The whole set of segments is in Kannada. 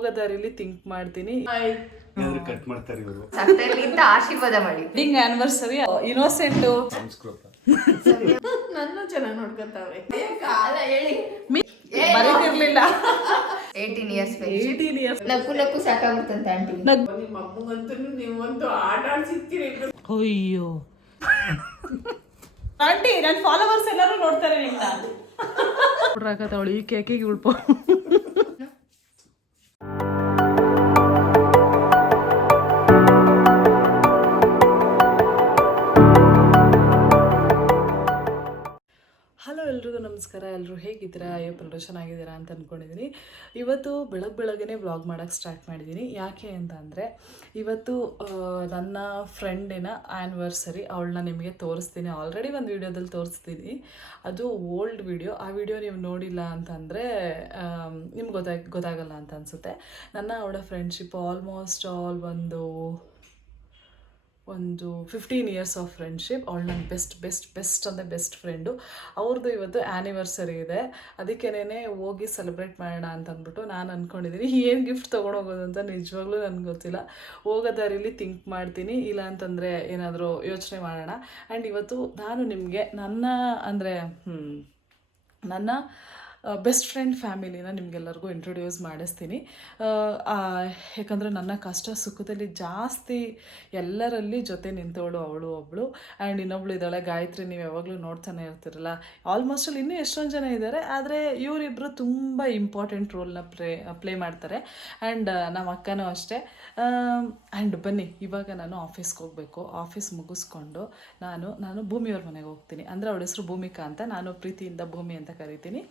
ಹೋಗೋದಾರಿಲಿ ಥಿಂಕ್ ಮಾಡ್ತೀನಿ. ಕಟ್ ಮಾಡ್ತಾರೆ ಇವರು. ಅಂತ ಆಶೀರ್ವಾದ ಮಾಡಿ. ವೆಡ್ಡಿಂಗ್ ಆನಿವರ್ಸರಿ ಇನ್ನೋಸೆಂಟ್ ಸಂಸ್ಕೃತ ನನ್ನ ಚೆನ್ನಾಗಿ ನೋಡ್ಕೊತಾವೆ. ಬರೀತಿರ್ಲಿಲ್ಲ. 18 years 18 years ನಕ್ಕು ಸಾಕಾಗುತ್ತಂತ ಆಂಟಿ. ನಿಮ್ಮ ಅಮ್ಮಗಂತೂ ನೀವೊಂದು ಆಟ ಆಡ್ಸಿರ್ತೀರಿ. ಅಯ್ಯೋ ಆಂಟಿ ನನ್ನ ಫಾಲೋವರ್ಸ್ ಎಲ್ಲರೂ ನೋಡ್ತಾರೆ ನಿಮ್ನ. ಹುಡ್ರಾಕತ್ತವಳು ಈ ಕೇಕಿಗೆ ಉಳ್ಪೋ. ಹಲೋ ಎಲ್ರಿಗೂ ನಮಸ್ಕಾರ. ಎಲ್ಲರೂ ಹೇಗಿದ್ದೀರಾ? ಎಲ್ಲರೂ ಚೆನ್ನಾಗಿದ್ದೀರಾ ಅಂತ ಅಂದ್ಕೊಂಡಿದ್ದೀನಿ. ಇವತ್ತು ಬೆಳಗ್ಗೆ ವ್ಲಾಗ್ ಮಾಡೋಕ್ಕೆ ಸ್ಟಾರ್ಟ್ ಮಾಡಿದ್ದೀನಿ. ಯಾಕೆ ಅಂತ ಅಂದರೆ ಇವತ್ತು ನನ್ನ ಫ್ರೆಂಡಿನ ಆ್ಯನಿವರ್ಸರಿ. ಅವಳನ್ನ ನಿಮಗೆ ತೋರಿಸ್ತೀನಿ. ಆಲ್ರೆಡಿ ಒಂದು ವೀಡಿಯೋದಲ್ಲಿ ತೋರಿಸ್ತೀನಿ. ಅದು ಓಲ್ಡ್ ವೀಡಿಯೋ. ಆ ವಿಡಿಯೋ ನೀವು ನೋಡಿಲ್ಲ ಅಂತಂದರೆ ನಿಮ್ಗೆ ಗೊತ್ತಾಗಲ್ಲ ಅಂತ ಅನಿಸುತ್ತೆ. ನನ್ನ ಅವಳ ಫ್ರೆಂಡ್ಶಿಪ್ ಆಲ್ಮೋಸ್ಟ್ ಆಲ್ ಒಂದು 15 years ಆಫ್ ಫ್ರೆಂಡ್ಶಿಪ್. ಅವಳು ನನ್ನ ಬೆಸ್ಟ್ ಅಂದರೆ ಬೆಸ್ಟ್ ಫ್ರೆಂಡು. ಅವ್ರದ್ದು ಇವತ್ತು ಆ್ಯನಿವರ್ಸರಿ ಇದೆ. ಅದಕ್ಕೇನೆ ಹೋಗಿ ಸೆಲೆಬ್ರೇಟ್ ಮಾಡೋಣ ಅಂತ ಅಂದ್ಬಿಟ್ಟು ನಾನು ಅಂದ್ಕೊಂಡಿದ್ದೀನಿ. ಏನು ಗಿಫ್ಟ್ ತೊಗೊಂಡೋಗೋದು ಅಂತ ನಿಜವಾಗ್ಲೂ ನನಗೆ ಗೊತ್ತಿಲ್ಲ. ಹೋಗೋದಾರಿಲಿ ಥಿಂಕ್ ಮಾಡ್ತೀನಿ, ಇಲ್ಲ ಅಂತಂದರೆ ಏನಾದರೂ ಯೋಚನೆ ಮಾಡೋಣ. ಆ್ಯಂಡ್ ಇವತ್ತು ನಾನು ನಿಮಗೆ ನನ್ನ ಬೆಸ್ಟ್ ಫ್ರೆಂಡ್ ಫ್ಯಾಮಿಲಿನ ನಿಮಗೆಲ್ಲರಿಗೂ ಇಂಟ್ರೊಡ್ಯೂಸ್ ಮಾಡಿಸ್ತೀನಿ. ಯಾಕಂದರೆ ನನ್ನ ಕಷ್ಟ ಸುಖದಲ್ಲಿ ಜಾಸ್ತಿ ಎಲ್ಲರಲ್ಲಿ ಜೊತೆ ನಿಂತವಳು ಅವಳು ಒಬ್ಬಳು. ಆ್ಯಂಡ್ ಇನ್ನೊಬ್ಳು ಇದ್ದಾಳೆ ಗಾಯತ್ರಿ. ನೀವು ಯಾವಾಗಲೂ ನೋಡ್ತಾನೆ ಇರ್ತಿರಲ್ಲ. ಆಲ್ಮೋಸ್ಟ್ ಅಲ್ಲಿ ಇನ್ನೂ ಎಷ್ಟೊಂದು ಜನ ಇದ್ದಾರೆ, ಆದರೆ ಇವರಿಬ್ಬರು ತುಂಬ ಇಂಪಾರ್ಟೆಂಟ್ ರೋಲ್ನ ಪ್ಲೇ ಮಾಡ್ತಾರೆ. ಆ್ಯಂಡ್ ನಮ್ಮ ಅಕ್ಕನೂ ಅಷ್ಟೇ. ಆ್ಯಂಡ್ ಬನ್ನಿ, ಇವಾಗ ನಾನು ಆಫೀಸ್ಗೆ ಹೋಗಬೇಕು. ಆಫೀಸ್ ಮುಗಿಸ್ಕೊಂಡು ನಾನು ಭೂಮಿಯವ್ರ ಮನೆಗೆ ಹೋಗ್ತೀನಿ. ಅಂದರೆ ಅವಳ ಹೆಸರು ಭೂಮಿಕಾ ಅಂತ, ನಾನು ಪ್ರೀತಿಯಿಂದ ಭೂಮಿ ಅಂತ ಕರಿತೀನಿ.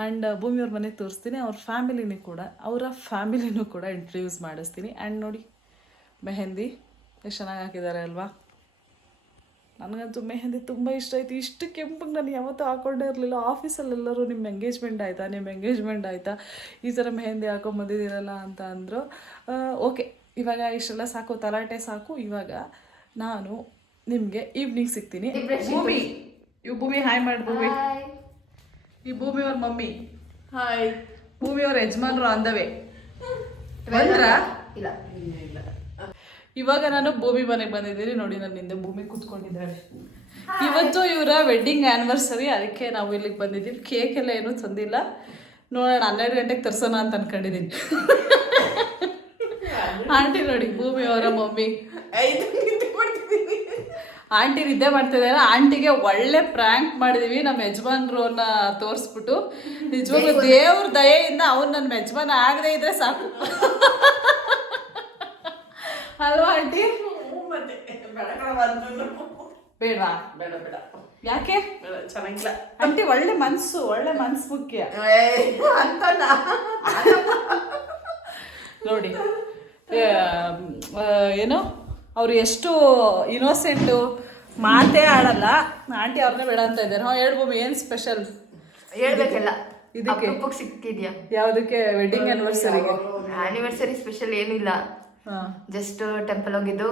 ಆ್ಯಂಡ್ ಭೂಮಿಯವ್ರ ಮನೆಗೆ ತೋರಿಸ್ತೀನಿ. ಅವರ ಫ್ಯಾಮಿಲಿನೂ ಕೂಡ ಇಂಟ್ರೊಡ್ಯೂಸ್ ಮಾಡಿಸ್ತೀನಿ. ಆ್ಯಂಡ್ ನೋಡಿ, ಮೆಹಂದಿ ಎಷ್ಟು ಚೆನ್ನಾಗಿ ಹಾಕಿದ್ದಾರೆ ಅಲ್ವಾ? ನನಗಂತೂ ಮೆಹಂದಿ ತುಂಬ ಇಷ್ಟ ಆಯಿತು. ಇಷ್ಟು ಕೆಂಪಗೆ ನಾನು ಯಾವತ್ತೂ ಹಾಕ್ಕೊಂಡೇ ಇರಲಿಲ್ಲ. ಆಫೀಸಲ್ಲೆಲ್ಲರೂ ನಿಮ್ಮ ಎಂಗೇಜ್ಮೆಂಟ್ ಆಯಿತಾ ಈ ಥರ ಮೆಹಂದಿ ಹಾಕೊಂಬಂದಿದ್ದೀರಲ್ಲ ಅಂತ ಅಂದರು. ಓಕೆ, ಇವಾಗ ಇಷ್ಟೆಲ್ಲ ಸಾಕು, ತಲಾಟೆ ಸಾಕು. ಇವಾಗ ನಾನು ನಿಮಗೆ ಈವ್ನಿಂಗ್ ಸಿಗ್ತೀನಿ. ಭೂಮಿ ಹಾಯ್ ಮಾಡಿ. ಭೂಮಿ ಈ ಭೂಮಿಯವ್ರ ಮಮ್ಮಿ. ಹಾಯ್. ಭೂಮಿಯವ್ರ ಯಜಮಾನ್ರು ಅಂದವೇ ಬಂದ್ರ? ಇಲ್ಲ. ಇವಾಗ ನಾನು ಭೂಮಿ ಮನೆಗೆ ಬಂದಿದ್ದೀನಿ. ನೋಡಿ, ನನ್ನ ಹಿಂದೆ ಭೂಮಿ ಕೂತ್ಕೊಂಡಿದ್ದಾಳೆ. ಇವತ್ತು ಇವರ ವೆಡ್ಡಿಂಗ್ ಆ್ಯನಿವರ್ಸರಿ. ಅದಕ್ಕೆ ನಾವು ಇಲ್ಲಿಗೆ ಬಂದಿದ್ದೀವಿ. ಕೇಕ್ ಎಲ್ಲ ಏನೂ ತಂದಿಲ್ಲ. ನೋಡೋಣ, 12 ಗಂಟೆಗೆ ತರ್ಸೋಣ ಅಂತ ಅನ್ಕೊಂಡಿದ್ದೀನಿ. ಆಂಟಿ ನೋಡಿ, ಭೂಮಿಯವರ ಮಮ್ಮಿ ಆಂಟಿ ನಿದ್ದೆ ಮಾಡ್ತಿದ್ದಾರೆ. ಆಂಟಿಗೆ ಒಳ್ಳೆ ಪ್ರ್ಯಾಂಕ್ ಮಾಡಿದೀವಿ ನಮ್ಮ ಯಜಮಾನ್ರನ್ನ ತೋರಿಸ್ಬಿಟ್ಟು. ನಿಜವಾಗ್ಲೂ ದೇವ್ರ ದಯೆಯಿಂದ ಅವ್ರು ನನ್ನ ಯಜಮಾನ ಆಗದೆ ಇದ್ರೆ ಸಾಕು ಅಲ್ವಾ ಆಂಟಿ? ಬೇಡವಾ? ಬೇಡ. ಯಾಕೆ? ಚೆನ್ನಾಗಿಲ್ಲ ಆಂಟಿ. ಒಳ್ಳೆ ಮನ್ಸು ಮುಖ್ಯ ಅಂತ ನೋಡಿ. ಏನು ಅವ್ರು ಎಷ್ಟು ಇನ್ನೋಸೆಂಟು, ಮಾತೇ ಆಡಲ್ಲ. ಆಂಟಿ ಅವ್ರನ್ನೇ ಬೇಡ ಅಂತ ಇದ್ದಾರೆ. ಹೇಳು ಭೂಮಿ, ಏನು ಸ್ಪೆಷಲ್ ಹೇಳ್ಬೇಕಲ್ಲ ಇದಕ್ಕೆ? ಸಿಕ್ಕಿದ್ಯಾ? ಯಾವುದಕ್ಕೆ? ವೆಡ್ಡಿಂಗ್ ಆ್ಯನಿವರ್ಸರಿಗೆ. ಆನಿವರ್ಸರಿ ಸ್ಪೆಷಲ್ ಏನಿಲ್ಲ, ಜಸ್ಟ್ ಟೆಂಪಲ್ ಹೋಗಿದ್ದು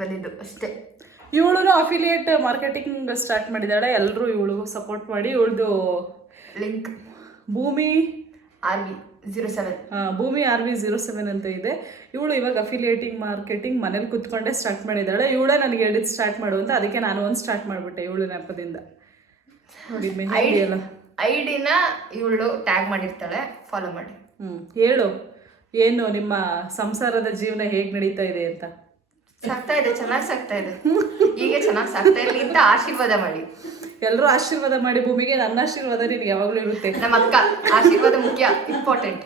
ಬಂದಿದ್ದು ಅಷ್ಟೇ. ಇವಳು ಅಫಿಲಿಯೇಟ್ ಮಾರ್ಕೆಟಿಂಗ್ ಸ್ಟಾರ್ಟ್ ಮಾಡಿದ್ದಾಳೆ. ಎಲ್ಲರೂ ಇವಳು ಸಪೋರ್ಟ್ ಮಾಡಿ. ಇವಳದು ಲಿಂಕ್ ಭೂಮಿ RV07. ಭೂಮಿ RV07 ಅಂತ ಇದೆ. ಇವಳು ಇವಾಗ ಅಫಿಲಿಯೇಟಿಂಗ್ ಮಾರ್ಕೆಟಿಂಗ್ ಮನೇಲಿ ಕುತ್ಕೊಂಡೇ ಸ್ಟಾರ್ಟ್ ಮಾಡಿದ್ದಾಳೆ. ಇವಳೇ ನನಗೆ ಹೇಳಿದ್ದು ಸ್ಟಾರ್ಟ್ ಮಾಡು ಅಂತ. ಅದಕ್ಕೆ ನಾನು ಒಂದು ಸ್ಟಾರ್ಟ್ ಮಾಡಿಬಿಟ್ಟೆ ಇವಳು ನೆಪದಿಂದ. ಐಡಿನ ಇವಳು ಟ್ಯಾಗ್ ಮಾಡಿರ್ತಾಳೆ, ಫಾಲೋ ಮಾಡಿ. ಹೇಳು, ಏನು ನಿಮ್ಮ ಸಂಸಾರದ ಜೀವನ ಹೇಗೆ ನಡೀತಾ ಇದೆ ಅಂತ? ಸಾಕ್ತಾ ಇದೆ, ಚೆನ್ನಾಗಿ ಸಾಕ್ತಾ ಇದೆ. ಹೀಗೆ ಚೆನ್ನಾಗಿ ಸಾಕ್ತಾ ಇರಲಿ ಅಂತ ಆಶೀರ್ವಾದ ಮಾಡಿ. ಎಲ್ಲರೂ ಆಶೀರ್ವಾದ ಮಾಡಿ. ಭೂಮಿಗೆ ನನ್ನ ಆಶೀರ್ವಾದ ನಿನಗೆ ಯಾವಾಗಲೂ ಇರುತ್ತೆ. ನಮ್ಮ ಅಕ್ಕ ಆಶೀರ್ವಾದ ಮುಖ್ಯ, ಇಂಪಾರ್ಟೆಂಟ್.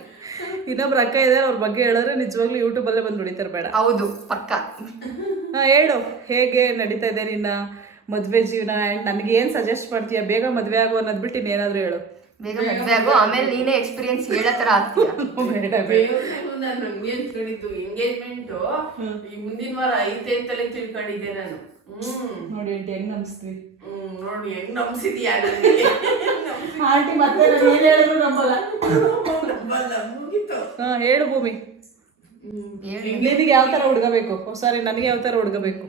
ಇನ್ನೊಬ್ರು ಅಕ್ಕ ಇದ್ದಾರೆ, ಅವ್ರ ಬಗ್ಗೆ ಹೇಳಿದ್ರೆ ನಿಜವಾಗ್ಲೂ ಯೂಟ್ಯೂಬಲ್ಲೇ ಬಂದು ನೋಡಿತಾರೆ. ಬೇಡ? ಹೌದು, ಪಕ್ಕ. ಹೇಳು, ಹೇಗೆ ನಡೀತಾ ಇದೆ ನಿನ್ನ ಮದುವೆ ಜೀವನ? ಆ್ಯಂಡ್ ನನಗೆ ಏನು ಸಜೆಸ್ಟ್ ಮಾಡ್ತೀಯಾ? ಬೇಗ ಮದುವೆ ಆಗೋ ಅನ್ನೋದು ಬಿಟ್ಟು ಇನ್ನೇನಾದರೂ ಹೇಳು. ಬೇಗ ಮದುವೆ ಆಗೋ, ಆಮೇಲೆ ನೀನೇ ಎಕ್ಸ್ಪೀರಿಯನ್ಸ್ ಹೇಳೋ ಥರ ಆಗ್ತೀಯ. ನಾನು ಹಂಗೆ ಅನ್ಕೊಂಡಿದ್ದು. ಎಂಗೇಜ್ಮೆಂಟು ಈ ಮುಂದಿನ ವಾರ ಐತೆ ಅಂತಲೇ ತಿಳ್ಕೊಂಡಿದ್ದೆ ನಾನು. ನೋಡಿ ಆಂಟಿ, ಹೆಂಗ್ ನಂಬಿಸ್ತೀವಿ? ನೋಡಿ ಹೆಂಗ್ ನಂಬಿಸಿದ್ಯಾ ಆಂಟಿ. ಮತ್ತೆ ನಾನು ಏನು ಹೇಳಿದ್ರು ನಂಬಲ್ಲ. ಮುಗೀತು. ಹೇಳು ಭೂಮಿ, ನಿನಗೆ ಯಾವ ಥರ ಹುಡುಗ ಬೇಕು? ಸಾರಿ, ನನಗೆ ಯಾವ ಥರ ಹುಡುಗ ಬೇಕು?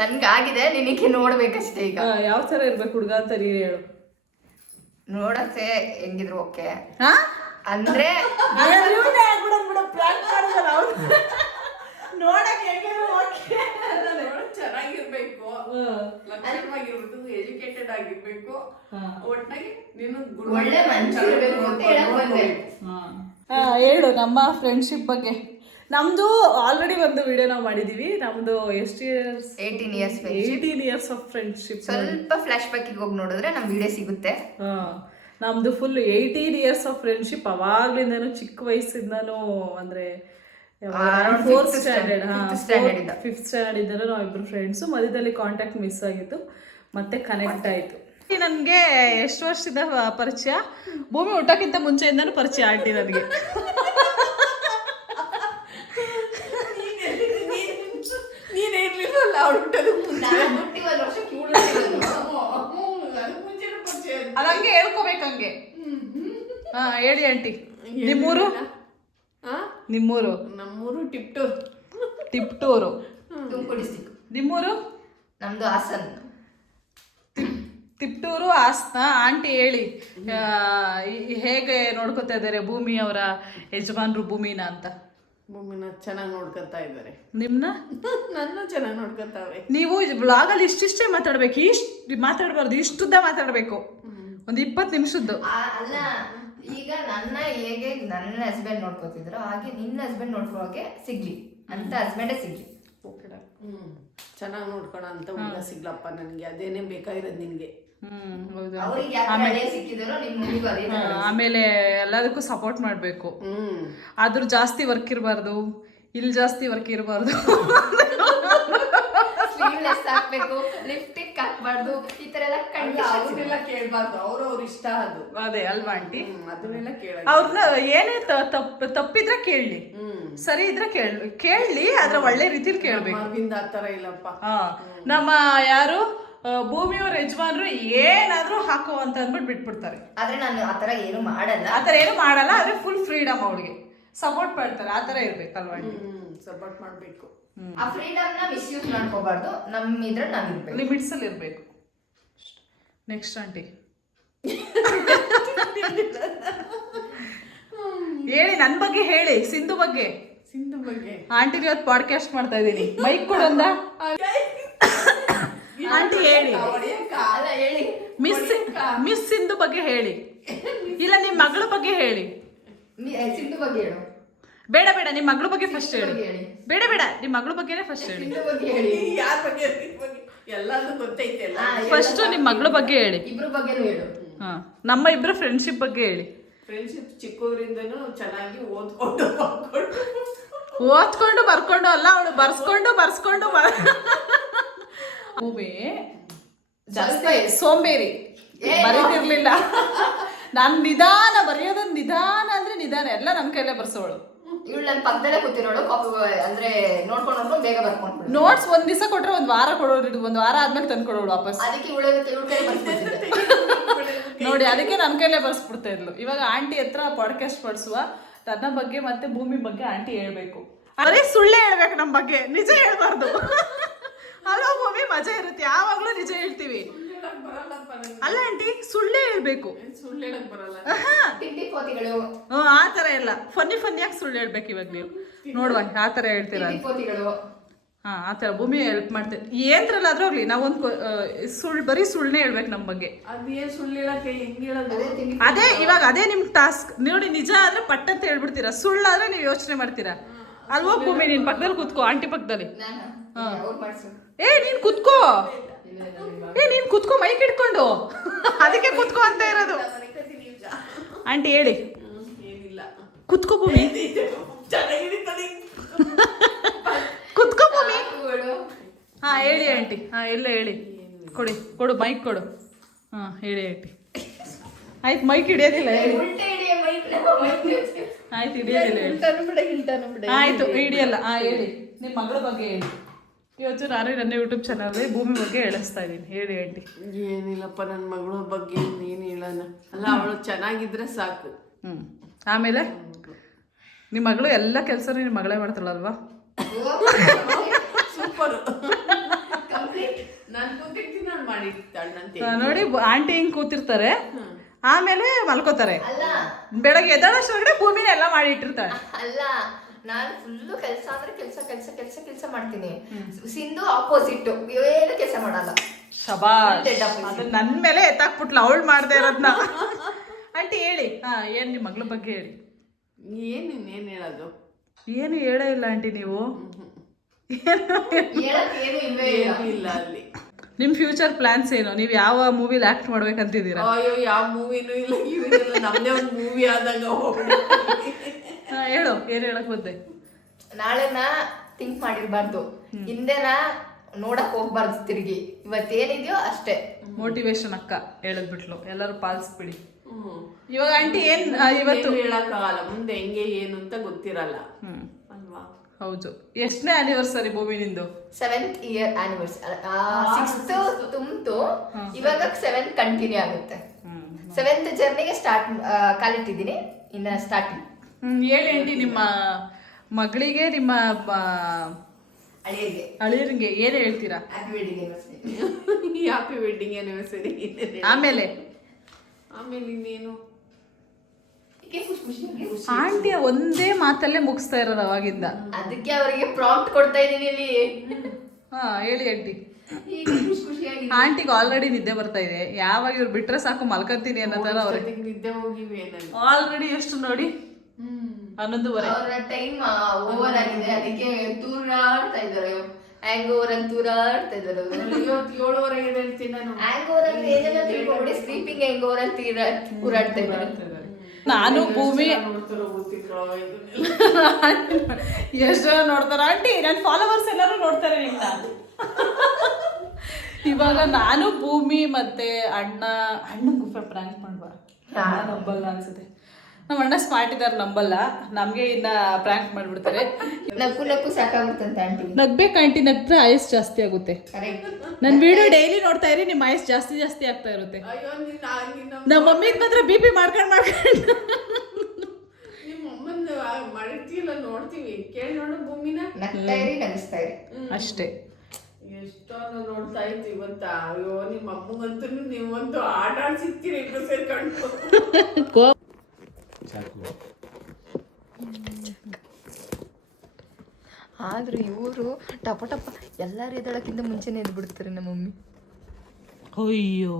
ನನ್ಗಾಗಿದೆ, ನಿನಗೆ ನೋಡ್ಬೇಕಷ್ಟೇ. ಈಗ ಯಾವ ಥರ ಇರ್ಬೇಕು ಹುಡುಗ ಅಂತ ನೀನು ಹೇಳು. ನೋಡಕ್ಕೆ ಹೆಂಗಿದ್ರು ಓಕೆ. ಅಂದ್ರೆ ನೋಡಕ್ ಚೆನ್ನಾಗಿರ್ಬೇಕು, ಲಕ್ಷಣವಾಗಿರ್ಬೇಕು, ಎಜುಕೇಟೆಡ್ ಆಗಿರ್ಬೇಕು, ಒಟ್ಟಾಗಿ ನೀನು ಒಳ್ಳೆ ಮನುಷ್ಯ ಇರ್ಬೇಕು ಅಂತ ಹೇಳಕ್ ಬಂದೆ. ಹೇಳು ನಮ್ಮ ಫ್ರೆಂಡ್ಶಿಪ್ ಬಗ್ಗೆ. ನಮ್ದು ಆಲ್ರೆಡಿ ಒಂದು ವಿಡಿಯೋ ನಾವು ಮಾಡಿದೀವಿ. ನಮ್ದು ಎಷ್ಟು years? 18 years 18 years of friendship. ಸ್ವಲ್ಪ ಫ್ಲಾಶ್ ಬ್ಯಾಕಿಗೆ ಹೋಗಿ ನೋಡಿದ್ರೆ ನಮ್ ವಿಡಿಯೋ ಸಿಗುತ್ತೆ. ನಮ್ದು ಫುಲ್ 18 years ಆಫ್ ಫ್ರೆಂಡ್ಶಿಪ್. ಅವಾಗ್ಲಿಂದನೂ ಚಿಕ್ಕ ವಯಸ್ಸಿಂದನೂ ಅಂದ್ರೆ ಫಿಫ್ತ್ ಸ್ಟ್ಯಾಂಡರ್ಡ್ ಇದ್ದರೆ ನಾವಿಬ್ರು ಫ್ರೆಂಡ್ಸು. ಮಧ್ಯದಲ್ಲಿ ಕಾಂಟ್ಯಾಕ್ಟ್ ಮಿಸ್ ಆಗಿತ್ತು, ಮತ್ತೆ ಕನೆಕ್ಟ್ ಆಯ್ತು. ನನಗೆ ಎಷ್ಟು ವರ್ಷದ ಪರಿಚಯ? ಭೂಮಿ ಹುಟ್ಟಕ್ಕಿಂತ ಮುಂಚೆಯಿಂದನೂ ಪರಿಚಯ ಆಂಟಿ ನನಗೆ. ನೀನೇ ಇರ್ಲಿಲ್ಲ ಅವ್ಳು ಅದಂಗೆ ಹೇಳ್ಕೋಬೇಕು ಹಂಗೆ. ಹಾ ಹೇಳಿ ಆಂಟಿ. ನಿಮ್ಮೂರು? ನಿಮ್ಮೂರು? ನಮ್ಮೂರು ಟಿಪ್ಟೂರು. ಟಿಪ್ಟೂರು. ತುಮಕೂರು ಡಿಸ್ಟಿಕ್. ನಿಮ್ಮೂರು? ನಮ್ದು ಹಾಸನ್. ತಿಪ್ಟೂರು ಹಾಸನ. ಆಂಟಿ ಹೇಳಿ ಹೇಗೆ ನೋಡ್ಕೊತಾ ಇದ್ದಾರೆ ಭೂಮಿ ಅವರ ಯಜಮಾನ್ರು ಭೂಮಿನ ಅಂತ? ಭೂಮಿನ ಚೆನ್ನಾಗಿ ನೋಡ್ಕೊತಾ ಇದ್ದಾರೆ. ನಿಮ್ನ? ನನ್ನ ಚೆನ್ನಾಗಿ ನೋಡ್ಕೊತಾವೆ. ನೀವು ವ್ಲಾಗಲ್ಲಿ ಇಷ್ಟಿಷ್ಟೇ ಮಾತಾಡ್ಬೇಕು, ಇಷ್ಟು ಮಾತಾಡಬಾರ್ದು, ಇಷ್ಟುದ್ದ ಮಾತಾಡಬೇಕು, ಒಂದು 20 ನಿಮಿಷದ್ದು. ಅಲ್ಲ, ಈಗ ನನ್ನ ಹೇಗೆ ನನ್ನ ಹಸ್ಬೆಂಡ್ ನೋಡ್ಕೋತಿದ್ರು ಹಾಗೆ ನಿನ್ನ ಹಸ್ಬೆಂಡ್ ನೋಡ್ಕೋಕೆ ಸಿಗ್ಲಿ ಅಂತ ಹಸ್ಬೆಂಡೇ ಸಿಗ್ಲಿ. ಚೆನ್ನಾಗಿ ನೋಡ್ಕೊಳ ಅಂತ ಹುಡುಗ ಸಿಗ್ಲಪ್ಪ ನನಗೆ, ಅದೇನೇ ಬೇಕಾಗಿರೋದು ನಿನ್ಗೆ. ಆಮೇಲೆ ಎಲ್ಲದಕ್ಕೂ ಸಪೋರ್ಟ್ ಮಾಡಬೇಕು. ಆದ್ರೂ ಜಾಸ್ತಿ ವರ್ಕ್ ಇರಬಾರ್ದು, ಇಲ್ಲಿ ಜಾಸ್ತಿ ವರ್ಕ್ ಇರಬಾರ್ದು. ಹಾಕ್ಬೇಕು, ಲಿಫ್ಟಿಕ್ ಹಾಕ್ಬಾರ್ದು, ಈ ತರ ಎಲ್ಲ ಅವ್ರನ್ನೆಲ್ಲ ಕೇಳ್ಬಾರ್ದು. ಅವ್ರವ್ರ ಇಷ್ಟ ಅದು. ಅದೇ ಅಲ್ವಾ ಆಂಟಿ? ಅದನ್ನೆಲ್ಲ ಕೇಳ. ಅವ್ರನ್ನ ಏನೇ ತಪ್ಪಿದ್ರೆ ಕೇಳಲಿ, ಸರಿ ಇದ್ರೆ ಕೇಳಲಿ, ಆದ್ರೆ ಒಳ್ಳೆ ರೀತಿಲಿ ಕೇಳ್ಬೇಕು. ಆತರ ಇಲ್ಲಪ್ಪ. ನಮ್ಮ ಯಾರು ಭೂಮಿಯವ್ರ ಯಜಮಾನ್ರು ಏನಾದ್ರೂ ಹಾಕೋ ಅಂತ ಅಂದ್ಬಿಟ್ಟು ಬಿಟ್ಬಿಡ್ತಾರೆ. ಆದ್ರೆ ನಾನು ಆತರ ಏನು ಮಾಡಲ್ಲ. ಆದ್ರೆ ಫುಲ್ ಫ್ರೀಡಮ್ ಅವ್ರಿಗೆ ಸಪೋರ್ಟ್ ಮಾಡ್ತಾರೆ. ಆತರ ಇರ್ಬೇಕಲ್ವಾ? ಸಪೋರ್ಟ್ ಮಾಡ್ಬೇಕು. ಆ ಫ್ರೀಡಮ್ ನ ಮಿಸ್ಯೂಸ್ ಮಾಡ್ಕೋಬಾರ್ದು. ನಮ್ಮ ಇದ್ರೆ ನಾವಿರ್ಬೇಕು, ಲಿಮಿಟ್ಸ್ ಅಲ್ಲಿ ಇರ್ಬೇಕು. ನೆಕ್ಸ್ಟ್ ಆಂಟಿ ಹೇಳಿ, ನನ್ ಬಗ್ಗೆ ಹೇಳಿ. ಸಿಂಧು ಬಗ್ಗೆ. ಆಂಟಿ ಇವತ್ತು ಪಾಡ್ಕಾಸ್ಟ್ ಮಾಡ್ತಾ ಇದೀನಿ. ಮೈಕ್ ಕೊಡೊಂದ ಆಂಟಿ ಹೇಳಿ. ಮಿಸ್ ಸಿಂಧು ಬಗ್ಗೆ ಹೇಳಿ, ಇಲ್ಲ ನಿಮ್ ಮಗಳ ಬಗ್ಗೆ ಹೇಳಿ. ಸಿಂಧು ಬಗ್ಗೆ ಹೇಳು. ಬೇಡ ನಿಮ್ ಮಗಳ ಬಗ್ಗೆ ಫಸ್ಟ್ ಹೇಳಿ. ಬೇಡ ನಿಮ್ ಮಗಳ ಬಗ್ಗೆನೇ ಫಸ್ಟ್ ಹೇಳಿ. ಯಾರ ಬಗ್ಗೆ? ಎಲ್ಲಾನು ಗೊತ್ತೈತೆ. ಫಸ್ಟ್ ನಿಮ್ ಮಗಳ ಬಗ್ಗೆ ಹೇಳಿ. ಇಬ್ರು ಬಗ್ಗೆನೂ ಹೇಳು. ನಮ್ಮ ಇಬ್ರು ಫ್ರೆಂಡ್ಶಿಪ್ ಬಗ್ಗೆ ಹೇಳಿ. ಫ್ರೆಂಡ್ಶಿಪ್ ಚಿಕ್ಕವರಿಂದನೂ ಚೆನ್ನಾಗಿ ಓದ್ಕೊಂಡು ಬರ್ಕೊಂಡು ಅಲ್ಲ, ಅವಳು ಬರ್ಸ್ಕೊಂಡು ಭೂಮಿ ಜಾಸ್ತಿ ಸೋಂಬೇರಿ, ಬರೀತಿರ್ಲಿಲ್ಲ. ನಾನು ನಿಧಾನ ಬರೆಯೋದೊಂದು ನಿಧಾನ ಅಂದ್ರೆ ನಿಧಾನ, ಎಲ್ಲ ನನ್ನ ಕೈಲೇ ಬರ್ಸೋಳು. ಇವಳು ನನ್ನ ಪಕ್ಕದಲ್ಲೇ ಕೂತಿರೋಳು. ಅಂದ್ರೆ ನೋಡ್ಕೊಂಡು ಬೇಗ ಬರ್ಕೊಂಡು ನೋಟ್ಸ್ ಒಂದ್ ದಿವಸ ಕೊಟ್ರೆ ಒಂದ್ ವಾರ ಕೊಡೋರು, ಒಂದ್ ವಾರ ಆದ್ಮೇಲೆ ತಂದು ಕೊಡೋಳು ವಾಪಸ್. ಅದಕ್ಕೆ ಇವಳ ಕೈಲೇ ಬರ್ಸ್ಬಿಡ್ತಿದ್ದೆ ನೋಡಿ, ಅದಕ್ಕೆ ನನ್ನ ಕೈಲೇ ಬರ್ಸ್ಬಿಡ್ತಾ ಇದ್ಲು. ಇವಾಗ ಆಂಟಿ ಹತ್ರ ಪಾಡ್ಕಾಸ್ಟ್ ಪಡಿಸುವ ನನ್ನ ಬಗ್ಗೆ ಮತ್ತೆ ಭೂಮಿ ಬಗ್ಗೆ ಆಂಟಿ ಹೇಳ್ಬೇಕು. ಅದೇ ಸುಳ್ಳೇ ಹೇಳ್ಬೇಕು ನಮ್ಮ ಬಗ್ಗೆ, ನಿಜ ಹೇಳ್ಬಾರ್ದು. ಅಲ್ವಾ ಭೂಮಿ? ಮಜಾ ಇರುತ್ತೆ, ಯಾವಾಗ್ಲೂ ನಿಜ ಹೇಳ್ತೀವಿ. ಅಲ್ಲ ಆಂಟಿ, ಸುಳ್ಳೇ ಹೇಳ್ಬೇಕು. ಸುಳ್ಳು ಹೇಳಕ್ ಬರಲ್ಲ. ಆತರ ಎಲ್ಲ ಫನ್ನಿಯಾಗಿ ಸುಳ್ಳು ಹೇಳ್ಬೇಕು. ಇವಾಗ ನೀವು ನೋಡುವ ಆತರ ಹೇಳ್ತೀರ. ಆತರ ಭೂಮಿ ಹೆಲ್ಪ್ ಮಾಡ್ತೇವೆ ಏನ್ರಲ್ಲಾದ್ರೂ ಹೋಗ್ಲಿ. ನಾವೊಂದು ಬರೀ ಸುಳ್ಳನ್ನೇ ಹೇಳ್ಬೇಕು ನಮ್ಮ ಬಗ್ಗೆ. ಅದೇ ಸುಳ್ಳು ಹೇಳಕ್ಕೆ ಹೆಂಗ್ ಹೇಳೋದು? ಅದೇ ಇವಾಗ ಅದೇ ನಿಮ್ ಟಾಸ್ಕ್. ನೋಡಿ, ನಿಜ ಆದ್ರೆ ಪಟ್ಟಂತ ಹೇಳ್ಬಿಡ್ತೀರಾ, ಸುಳ್ಳಾದ್ರೆ ನೀವು ಯೋಚನೆ ಮಾಡ್ತೀರಾ ಅಲ್ವಾ? ಭೂಮಿ ನಿನ್ ಪಕ್ಕದಲ್ಲಿ ಕೂತ್ಕೋ, ಆಂಟಿ ಪಕ್ಕದಲ್ಲಿ. ನೀನ್ ಕುತ್ಕೋ ಮೈಕ್ ಇಟ್ಕೊಂಡು. ಅದಕ್ಕೆ ಕುತ್ಕೋ ಅಂತ ಇರೋದು. ಆಂಟಿ ಹೇಳಿ. ಕುತ್ಕೋ ಭೂಮಿ, ಕುತ್ಕೋ ಭೂಮಿ. ಹೇಳಿ ಆಂಟಿ. ಎಲ್ಲ ಹೇಳಿ. ಕೊಡು ಮೈಕ್ ಕೊಡು. ಹೇಳಿ ಆಂಟಿ. ಆಯ್ತು, ಮೈಕ್ ಹಿಡಿಯೋದಿಲ್ಲ. ಆಯ್ತು, ಹಿಡಿಯೋದಿಲ್ಲ. ಆಯ್ತು, ಹಿಡಿಯಲ್ಲ. ಹೇಳಿ, ನಿಮ್ಮ ಮಗಳ ಬಗ್ಗೆ ಹೇಳಿ. ಇವತ್ತು ನಾನು ನನ್ನ ಯೂಟ್ಯೂಬ್ ಚಾನಲ್ ಭೂಮಿ ಬಗ್ಗೆ ಹೇಳಿಸ್ತಾ ಇದ್ದೀನಿ. ಹೇಳಿ ಆಂಟಿ. ಏನಿಲ್ಲಪ್ಪ, ನನ್ನ ಮಗಳ ಬಗ್ಗೆ ನೀನು ಹೇಳೋಣ. ಅಲ್ಲ, ಅವಳು ಚೆನ್ನಾಗಿದ್ರೆ ಸಾಕು. ಆಮೇಲೆ ನಿಮ್ಮ ಮಗಳು ಎಲ್ಲ ಕೆಲಸನೂ ನಿಮ್ಮ ಮಗಳೇ ಮಾಡ್ತಾಳಲ್ವಾ? ಸೂಪರ್. ನಾನು ಕೂತಿರ್ತೀನಿ, ನಾನು ಮಾಡಿರ್ತಾಳೆ. ನೋಡಿ, ಆಂಟಿ ಹಿಂಗ್ ಕೂತಿರ್ತಾರೆ, ಆಮೇಲೆ ಮಲ್ಕೋತಾರೆ. ಅಲ್ಲ ಬೆಳಗ್ಗೆ ಎದ್ದೇಳೋಷ್ಟ್ರೊಳಗಡೆ ಭೂಮಿನ ಎಲ್ಲ ಮಾಡಿ ಇಟ್ಟಿರ್ತಾಳೆ. ಅಲ್ಲ ನಾನು ಫುಲ್ಲು ಕೆಲಸ ಅಂದ್ರೆ ಕೆಲಸ ಮಾಡ್ತೀನಿ. ಸಿಂಧು ಆಪೋಸಿಟ್, ಏನು ಕೆಲಸ ಮಾಡಲ್ಲ. ಶಬಾಷ್, ಅದು ನನ್ನ ಮೇಲೆ ಎತ್ತಾಕ್ಬಿಟ್ಲ ಅವಳು ಮಾಡದೆ ಇರೋದ್ನ. ಆಂಟಿ ಹೇಳಿ, ಏನು ನಿಮ್ಮ ಮಗಳ ಬಗ್ಗೆ ಹೇಳಿ. ಏನೇನು ಹೇಳೋದು? ಏನು ಹೇಳೇ ಇಲ್ಲ ಆಂಟಿ ನೀವು. ಹೇಳಕ್ ಏನು ಇಲ್ವೇ ಇಲ್ಲ. ಇಲ್ಲ ಅಲ್ಲಿ. ನಿಮ್ಮ ಫ್ಯೂಚರ್ ಪ್ಲಾನ್ಸ್ ಏನು? ನೀವು ಯಾವ ಮೂವಿಲಿ ಆಕ್ಟ್ ಮಾಡ್ಬೇಕಂತಿದ್ದೀರಾ? ಅಯ್ಯೋ ಯಾವ ಮೂವಿನೂ ಇಲ್ಲ, ಇವಿಲ್ಲ. ನಮ್ದೇ ಒಂದು ಮೂವಿ ಆದಂಗ ಹೇಳು, ಏನು ಹೇಳಕ್ ಬಂದೆ? ನಾಳೆನ ಥಿಂಕ್ ಮಾಡಿರ್ಬಾರ್ದು, ಹಿಂದೆನ ನೋಡಕ್ ಹೋಗ್ಬಾರ್ದು ತಿರುಗಿ. ಇವತ್ತೇನಿದೆಯೋ ಅಷ್ಟೇ. ಮೋಟಿವೇಶನ್ ಅಕ್ಕ ಹೇಳಿದ್ಬಿಟ್ಲು, ಎಲ್ಲರೂ ಪಾಲಿಸ್ಬಿಡಿ. ಇವಾಗ ಆಂಟಿ ಏನ್ ಇವತ್ತು ಹೇಳಕ್ಕಾಗಲ್ಲ, ಮುಂದೆ ಹೆಂಗೆ ಏನು ಅಂತ ಗೊತ್ತಿರಲ್ಲ ಅಲ್ವಾ? ಹೌದು. ಎಷ್ಟನೇ ಆನಿವರ್ಸರಿ ಭೂಮಿ ನಿಂದು? 7th year anniversary. 6th ತುಂಬ್ತು, ಇವಾಗ 7th ಕಂಟಿನ್ಯೂ ಆಗುತ್ತೆ. 7th ಜರ್ನಿಗೆ ಕಾಲಿಟ್ಟಿದ್ದೀನಿ, ಇನ್ನ ಸ್ಟಾರ್ಟಿಂಗ್. ಹೇಳಿ ಆಂಟಿ, ನಿಮ್ಮ ಮಗಳಿಗೆ ನಿಮ್ಮ ಅಳಿಯರಿಗೆ ಏನು ಹೇಳ್ತೀರಾ? Happy wedding anniversary. Happy wedding anniversary. ಆಮೇಲೆ ಇನ್ನೇನು? ಆಂಟಿ ಒಂದೇ ಮಾತಲ್ಲೇ ಮುಗಿಸ್ತಾ ಇರೋದು ಅವಾಗಿಂದ. ಅದಕ್ಕೆ ಅವರಿಗೆ ಪ್ರಾಂಪ್ಟ್ ಕೊಡ್ತಾ ಇದೀನಿ ಇಲ್ಲಿ. ಹೇಳಿ ಆಂಟಿ. ಈಗ ಖುಷಿಯಾಗಿ ಆಂಟಿಗೆ ಆಲ್ರೆಡಿ ನಿದ್ದೆ ಬರ್ತಾ ಇದೆ. ಯಾವಾಗ ಇವ್ರು ಬಿಟ್ರೆ ಸಾಕು ಮಲ್ಕೊಂತೀನಿ ಅನ್ನೋ ತರ ಅವ್ರಿಗೆ ನಿದ್ದೆ ಹೋಗಿವೆ. ಆಲ್ರೆಡಿ ಎಷ್ಟು ನೋಡಿ, 11:30. ಅವರ ಟೈಮ್ ಓವರ್ ಆಗಿದೆ, ಅದಕ್ಕೆ ತೂರಾಡ್ತಾ ಇದ್ದಾರೆ. ಹ್ಯಾಂಗ್ ಓವರ್ ಅಂತ ತೂರಾಡ್ತಾ ಇದ್ದಾರೆ. 7:30 ಹೇಳ್ತೀನಿ ನಾನು. ಹ್ಯಾಂಗ್ ಓವರ್ ಅಂದ್ರೆ ಏನೆಲ್ಲ ತಿಳ್ಕೊಂಡ್ಬಿಡಿ, ಸ್ಲೀಪಿಂಗ್ ಹ್ಯಾಂಗ್ ಓವರ್ ಅಂತ ತೂರಾಡ್ತಾ ಇದ್ದಾರೆ. ನಾನು ಭೂಮಿ ನೋಡ್ತಾರೋ ಗೊತ್ತಿಲ್ಲ. ಎಷ್ಟು ಜನ ನೋಡ್ತಾರ ಆಂಟಿ? ನನ್ನ ಫಾಲೋವರ್ಸ್ ಎಲ್ಲರೂ ನೋಡ್ತಾರೆ ನಿಮ್ನ. ಇವಾಗ ನಾನು ಭೂಮಿ ಮತ್ತೆ ಅಣ್ಣಂಗೂ ಪ್ರ್ಯಾಂಕ್ ಮಾಡುವ. ನಂಬಲ್ಲ ಅನ್ಸುತ್ತೆ, ನಮ್ಮ ಅಣ್ಣ ಸ್ಮಾರ್ಟ್ ಇದಾರೆ, ನಂಬಲ್ಲ. ನಮ್ಗೆ ಇನ್ನ ಪ್ರ್ಯಾಂಕ್ ಮಾಡ್ಬಿಡ್ತಾರೆ. ನಕ್ಕು ಸಾಕಾಗುತ್ತಂತ ಆಂಟಿ. ನಗ್ಬೇಕು ಆಂಟಿ, ನಗ್ರೆ ಆಯಸ್ ಜಾಸ್ತಿ ಆಗುತ್ತೆ. ನನ್ನ ವಿಡಿಯೋ ಡೈಲಿ ನೋಡ್ತಾ ಇರಿ, ನಿಮ್ಮ ಆಯಸ್ ಜಾಸ್ತಿ ಆಗ್ತಾ ಇರುತ್ತೆ. ನಮ್ಮ ಮಮ್ಮಿಗೆ ಮಾತ್ರ BP ಮಾಡ್ಕೊಂಡು ನಿಮ್ಮ ಅಮ್ಮಂದು ಮಾಡಿರ್ತೀಯಲ್ಲ, ನೋಡ್ತೀವಿ. ಕೇಳಿ ನೋಡು ಭೂಮಿನ. ನಗ್ತಾ ಇರಿ, ನಗಿಸ್ತಾ ಇರಿ ಅಷ್ಟೇ. ಎಷ್ಟೊಂದು ನೋಡ್ತಾ ಇತ್ತು ಇವತ್ತ. ಅಯ್ಯೋ ನಿಮ್ಮ ಅಮ್ಮಗಂತೂ ನೀವಂತೂ ಆಟ ಆಡ್ಸಿರ್ತೀರಿ ಇಬ್ರು ಸೇರ್ಕೊಂಡು. ಆದ್ರೂ ಇವರು ಟಪ ಎಲ್ಲಾರು ಎದ್ದಳಕ್ಕಿಂತ ಮುಂಚೆನೆ ಎದ್ದು ಬಿಡ್ತಾರೆ ನಮ್ಮ ಮಮ್ಮಿ. ಅಯ್ಯೋ,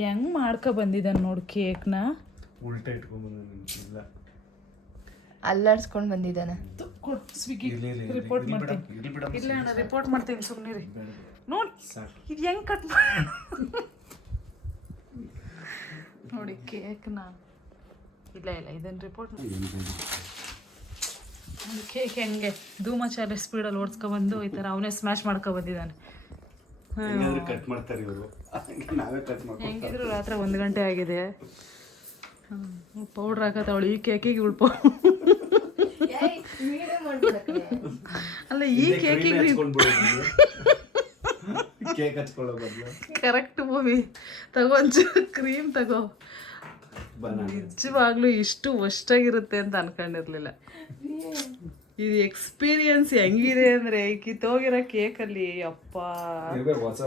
ಹೆಂಗ್ ಮಾಡ್ಕೊ ಬಂದಿದ್ದಾನೆ ನೋಡು ಕೇಕ್ನ. ಉಲ್ಟಾ ಇಟ್ಕೊಂಡ್ಬಂದ ಅಲ್ಲಾಡ್ಸ್ಕೊಂಡ್ ಬಂದಿದ್ದಾನೆ. ಸ್ವಿಗ್ಗಿ ರಿಪೋರ್ಟ್ ಮಾಡ್ತೀನಿ. ಇಲ್ಲ ಅಣ್ಣ, ರಿಪೋರ್ಟ್ ಮಾಡ್ತೀನಿ, ಸುಮ್ಮನಿರಿ. ನೋಡಿ ಇದು ಹೆಂಗ್ ಕಟ್ ನೋಡಿ ಕೇಕ್ನ. ಇಲ್ಲ ಇದನ್ನು ರಿಪೋರ್ಟ್ ಕೇಕ್ ಹೆಂಗೆ ಧೂಮಚಾಲೆ ಸ್ಪೀಡಲ್ಲಿ ಓಡಿಸ್ಕೊಬಂದು ಈ ಥರ ಅವನೇ ಸ್ಮ್ಯಾಶ್ ಮಾಡ್ಕೊಬಂದಿದ್ದಾನೆ. ಕಟ್ ಮಾಡ್ತಾರೆ ಇವರು, ನಾವೇ ಕಟ್ ಮಾಡ್ತೀವಿ. ಹೆಂಗಿದ್ರು ರಾತ್ರಿ 1 ಗಂಟೆ ಆಗಿದೆ. ಪೌಡ್ರ್ ಹಾಕತ್ತವಳು ಈ ಕೇಕಿಗೆ ಉಳ್ಪೋ. ಅಲ್ಲ ಈ ಕೇಕಿಗೆ ಕೇಕ್ ಹಚ್ಕೊಳ್ಳೋ ಬದಲು ಕರೆಕ್ಟ್ ಮೂವಿ ತಗೊಂಚು ಕ್ರೀಮ್ ತಗೋ. ನಿಜವಾಗ್ಲೂ ಇಷ್ಟು ವರ್ಷಾಗಿರುತ್ತೆ ಅಂತ ಅನ್ಕೊಂಡಿರ್ಲಿಲ್ಲ. ಇದು ಎಕ್ಸ್ಪೀರಿಯನ್ಸ್ ಹೆಂಗಿದೆ ಅಂದ್ರೆ ಕಿತ್ತೋಗಿರೋ ಕೇಕಲ್ಲಿ ಅಪ್ಪ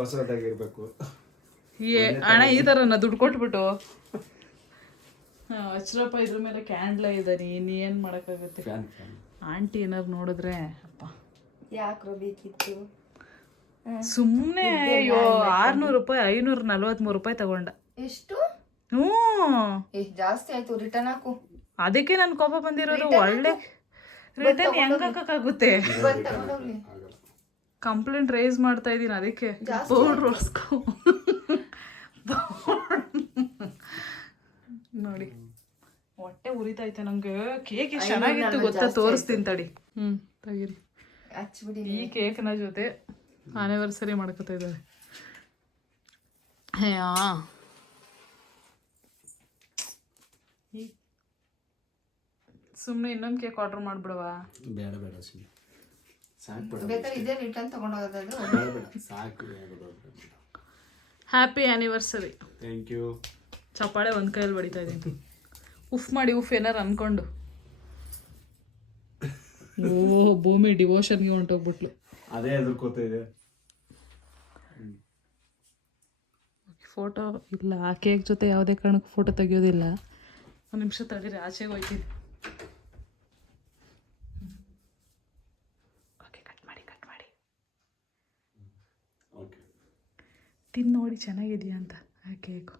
ಹೊಸದಾಗಿರ್ಬೇಕು. ಅಣ್ಣ ಈ ಥರನ ದುಡ್ಡು ಕೊಟ್ಬಿಟ್ಟು ಅಚ್ರಪ್ಪ ಇದ್ರ ಮೇಲೆ ಕ್ಯಾಂಡ್ಲ ಇದ್ದಾನೆ, ಇನ್ನೇನು ಮಾಡೋಕ್ಕಾಗುತ್ತೆ. ಆಂಟಿ ಏನಾರು ನೋಡಿದ್ರೆ ಅಪ್ಪ ಯಾಕ್ರೋ ಬೇಕಿತ್ತು. ಸುಮ್ಮನೆ 600 ರೂಪಾಯಿ 543 ರೂಪಾಯಿ ತಗೊಂಡ. ಎಷ್ಟು? ಹ್ಞೂ ಜಾಸ್ತಿ ಆಯ್ತು, ರಿಟರ್ನ್ ಹಾಕು. ಅದಕ್ಕೆ ನನ್ ಕೋಪ ಬಂದಿರೋದು. ಒಳ್ಳೆ ರಿಟರ್ನ್ ಹೆಂಗ್ ಹಾಕಕ್ಕಾಗುತ್ತೆ? ಕಂಪ್ಲೇಂಟ್ ರೈಸ್ ಮಾಡ್ತಾ ಇದೀನಿ ಅದಕ್ಕೆ. ಪೌಡ್ರ್ ಹೊರ್ಸ್ಕೊ ನೋಡಿ, ಹೊಟ್ಟೆ ಉರಿತೈತೆ ನಂಗೆ. ಕೇಕ್ ಎಷ್ಟು ಚೆನ್ನಾಗಿತ್ತು ಗೊತ್ತಾ, ತೋರಿಸ್ತೀನಿ ತಡಿ. ತೆಗೀರಿ. ಈ ಕೇಕ್ನ ಜೊತೆ ಆನಿವರ್ಸರಿ ಮಾಡ್ಕೊತಾ ಇದ್ದಾರೆ. ಸುಮ್ಮನೆ ಇನ್ನೊಂದು ಕೇಕ್ ಆರ್ಡರ್ ಮಾಡ್ಬಿಡವಾ? ಬೇಡ ಸಾಕು, ಬೇಕಾದ್ರೆ ಇದೇ ರಿಟರ್ನ್ ತಗೊಂಡೋಗೋದು. ಸಾಕು. Happy anniversary. Thank you. ಚಪ್ಪಾಳೆ ಒಂದು ಕೈಯಲ್ಲಿ ಹೊಡಿತಾ ಇದ್ದೀನಿ. ಉಫ್ ಮಾಡಿ ಉಫ್ ಏನಾರು ಅನ್ಕೊಂಡು. ಭೂಮಿ ಡಿವೋಷನ್ಗೆ ಹೊಂಟೋಗ್ಬಿಟ್ಲು. ಅದೇ ಎದುರ್ಕೋತಾ ಇದೆ. ಫೋಟೋ ಇಲ್ಲ, ಆ ಕೇಕ್ ಜೊತೆ ಯಾವುದೇ ಕಾರಣಕ್ಕೂ ಫೋಟೋ ತೆಗಿಯೋದಿಲ್ಲ. ಒಂದು ನಿಮಿಷ ತಡೀರಿ, ಆಚೆಗೆ ಹೋಯ್ತೀನಿ. ಓಕೆ, ಕಟ್ ಮಾಡಿ. ಓಕೆ. ತಿಂದು ನೋಡಿ ಚೆನ್ನಾಗಿದೆಯಾ ಅಂತ ಆ ಕೇಕು.